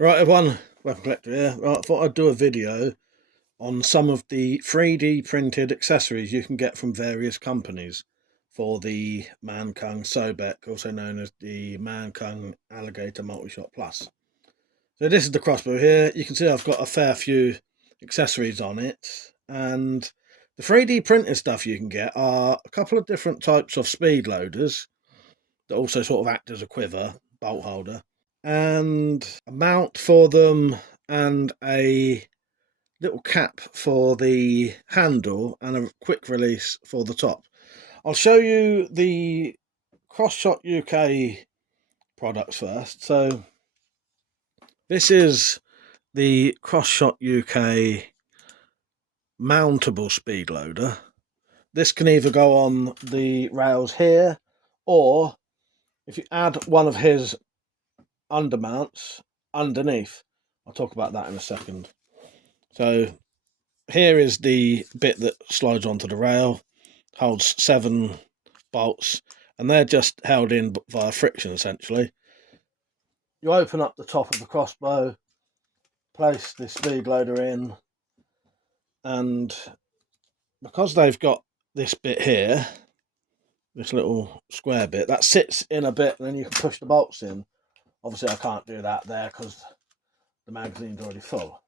Right everyone, WeaponCollector here. Right, I thought I'd do a video on some of the 3D printed accessories you can get from various companies for the Mankung Sobek, also known as the Mankung Alligator Multishot Plus. So this is the crossbow here. You can see I've got a fair few accessories on it, and the 3D printed stuff you can get are a couple of different types of speed loaders that also sort of act as a quiver, bolt holder, and a mount for them, and a little cap for the handle, and a quick release for the top. I'll show you the Crossshot UK products first. So this is the Crossshot UK mountable speed loader. This can either go on the rails here, or if you add one of his undermounts underneath. I'll talk about that in a second. So here is the bit that slides onto the rail, holds 7 bolts, and they're just held in via friction essentially. You open up the top of the crossbow, place the speed loader in, and because they've got this bit here, this little square bit, that sits in a bit and then you can push the bolts in. Obviously I can't do that there because the magazine's already full.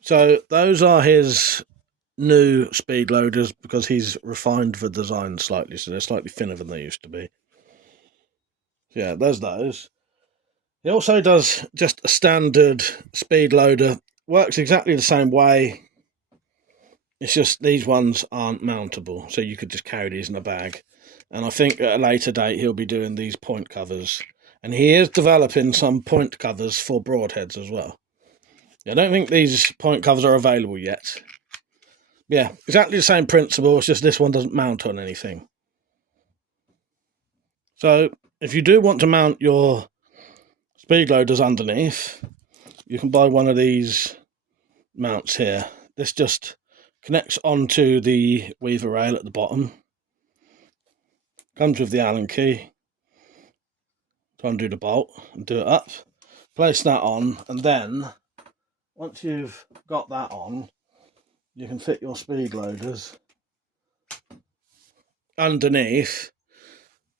So those are his new speed loaders because he's refined the design slightly, so they're slightly thinner than they used to be. Yeah, there's those. He also does just a standard speed loader, works exactly the same way. It's just these ones aren't mountable, so you could just carry these in a bag. And I think at a later date he'll be doing these point covers, and he is developing some point covers for broadheads as well. I don't think these point covers are available yet. Yeah, exactly the same principle, it's just this one doesn't mount on anything. So if you do want to mount your speed loaders underneath, you can buy one of these mounts here. This just connects onto the weaver rail at the bottom. Comes with the Allen key. To undo the bolt and do it up. Place that on, and then once you've got that on, you can fit your speed loaders underneath,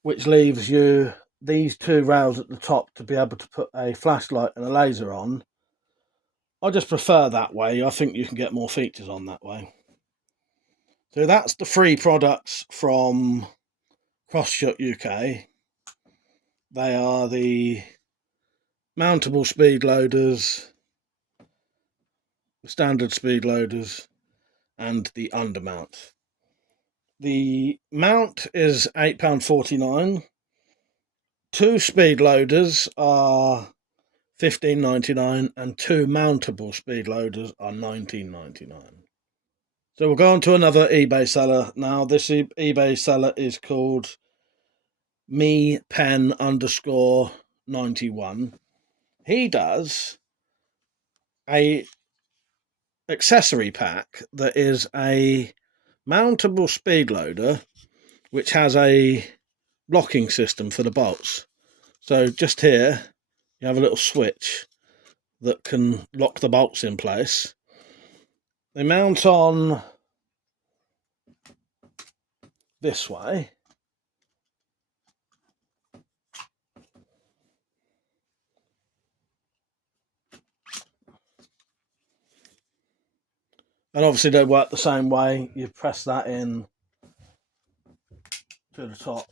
which leaves you these 2 rails at the top to be able to put a flashlight and a laser on. I just prefer that way. I think you can get more features on that way. So that's the 3 products from Crossshot UK. They are the mountable speed loaders, the standard speed loaders, and the undermount. The mount is £8.49. 2 speed loaders are $15.99, and 2 mountable speed loaders are $19.99. So we'll go on to another eBay seller now. This eBay seller is called mepen_91. He does a accessory pack that is a mountable speed loader which has a locking system for the bolts. So just here you have a little switch that can lock the bolts in place. They mount on this way. And obviously they work the same way. You press that in to the top,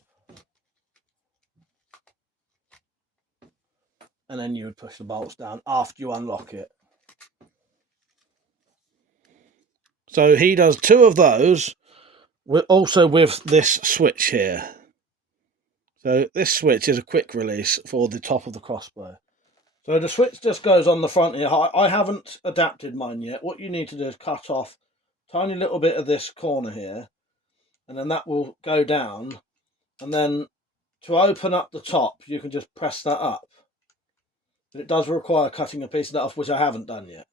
and then you would push the bolts down after you unlock it. So he does 2 of those, also with this switch here. So this switch is a quick release for the top of the crossbow. So the switch just goes on the front here. I haven't adapted mine yet. What you need to do is cut off a tiny little bit of this corner here, and then that will go down. And then to open up the top, you can just press that up. But it does require cutting a piece of that off, which I haven't done yet.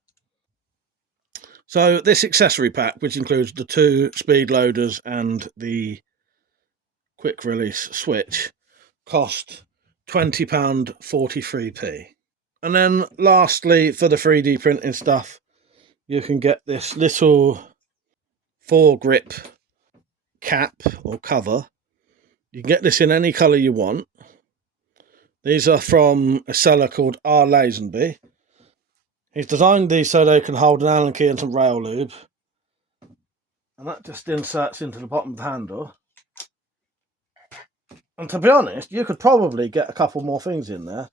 So this accessory pack, which includes the 2 speed loaders and the quick release switch, cost £20 43p. And then lastly, for the 3D printing stuff, you can get this little foregrip cap or cover. You can get this in any colour you want. These are from a seller called R. Lazenby. He's designed these so they can hold an Allen key and some rail lube. And that just inserts into the bottom of the handle. And to be honest, you could probably get a couple more things in there.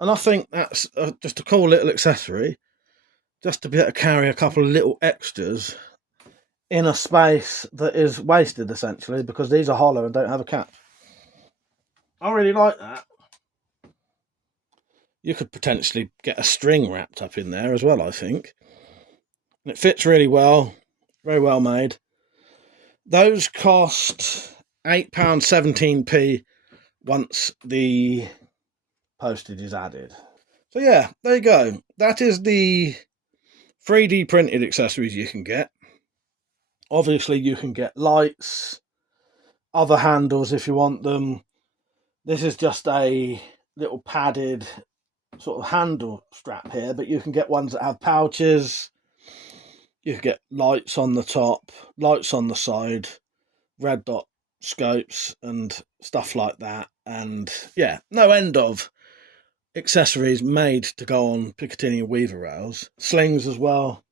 And I think that's just a cool little accessory, just to be able to carry a couple of little extras in a space that is wasted, essentially, because these are hollow and don't have a cap. I really like that. You could potentially get a string wrapped up in there as well, I think. And it fits really well, very well made. Those cost £8.17p once the postage is added. So yeah, there you go. That is the 3D printed accessories you can get. Obviously you can get lights, other handles if you want them. This is just a little padded sort of handle strap here, but you can get ones that have pouches. You can get lights on the top, lights on the side, red dot scopes and stuff like that. And yeah, no end of accessories made to go on Picatinny and Weaver rails. Slings as well.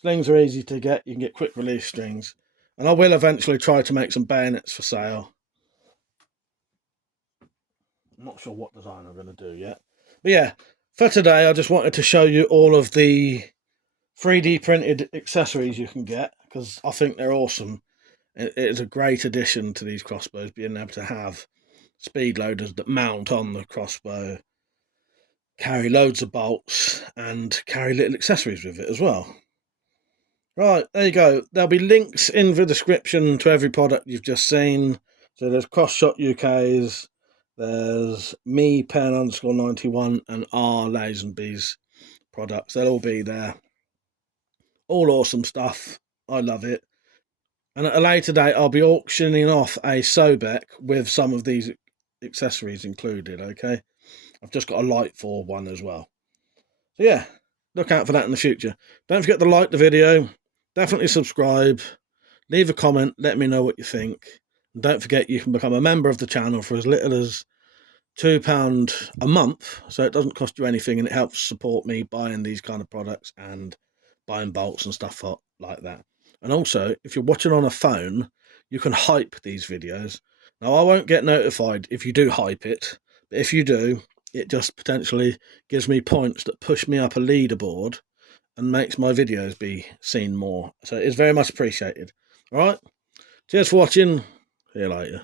Slings are easy to get. You can get quick release strings. And I will eventually try to make some bayonets for sale. I'm not sure what design I'm going to do yet. But yeah, for today I just wanted to show you all of the 3D printed accessories you can get, because I think they're awesome. It is a great addition to these crossbows, being able to have speed loaders that mount on the crossbow, carry loads of bolts, and carry little accessories with it as well. Right, there you go. There'll be links in the description to every product you've just seen. So there's Crossshot UK's, there's me, Pen_91, and R. Lazenby's products. They'll all be there. All awesome stuff. I love it. And at a later date, I'll be auctioning off a Sobek with some of these accessories included, okay? I've just got a light for one as well. So yeah, look out for that in the future. Don't forget to like the video. Definitely subscribe. Leave a comment. Let me know what you think. And don't forget you can become a member of the channel for as little as £2 a month. So it doesn't cost you anything and it helps support me buying these kind of products and buying bolts and stuff like that. And also, if you're watching on a phone, you can hype these videos. Now, I won't get notified if you do hype it, but if you do, it just potentially gives me points that push me up a leaderboard and makes my videos be seen more. So it's very much appreciated. All right, cheers for watching. See you later.